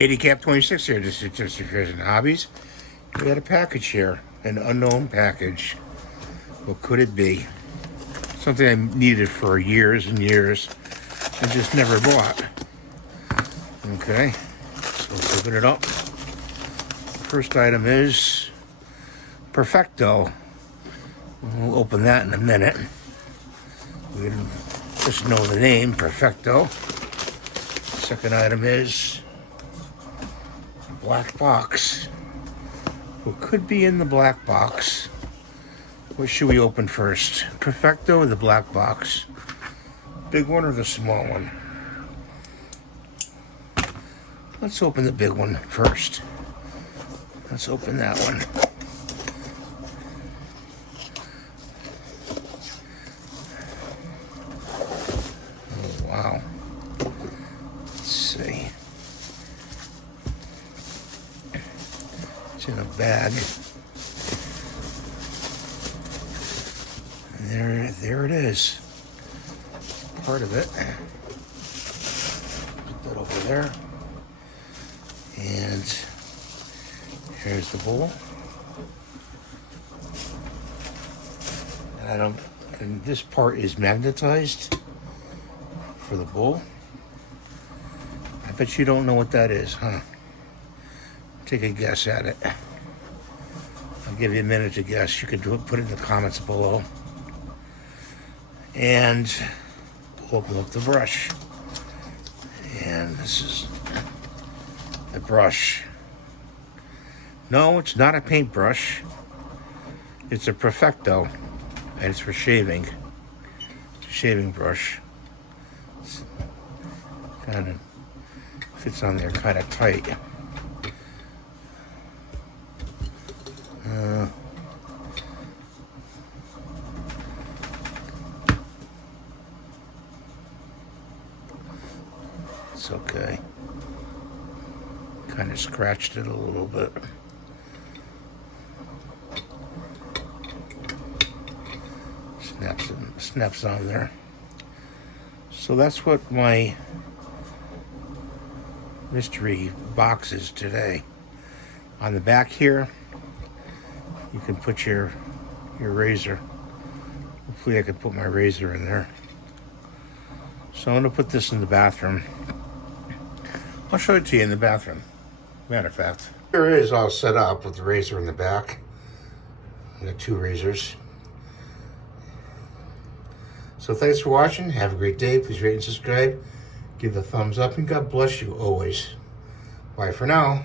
Handicap 26 here. This is just Affairs and Hobbies. We had a package here, an unknown package. What could it be? Something I needed for years and years and just never bought. Okay, so let's open it up. First item is Perfecto. We'll open that in a minute. We just know the name, Perfecto. Second item is black box. What could be in the black box? What should we open first? Perfecto or the black box? Big one or the small one? Let's open the big one first. Let's open that one. Oh, wow. Let's see. It's in a bag. And there it is. Part of it. Put that over there. And here's the bowl. And this part is magnetized for the bowl. I bet you don't know what that is, huh? Take a guess at it. I'll give you a minute to guess. You can put it in the comments below. And we'll open up the brush. And this is the brush. No, it's not a paintbrush. It's a Perfecto. And it's for shaving. It's a shaving brush. It's kind of fits on there kind of tight. It's okay. Kind of scratched it a little bit. Snaps on there. So that's what my mystery box is today. On the back here, you can put your razor. Hopefully I can put my razor in there. So I'm going to put this in the bathroom. I'll show it to you in the bathroom. Matter of fact, here it is all set up with the razor in the back. I got two razors. So thanks for watching. Have a great day. Please rate and subscribe. Give a thumbs up, and God bless you always. Bye for now.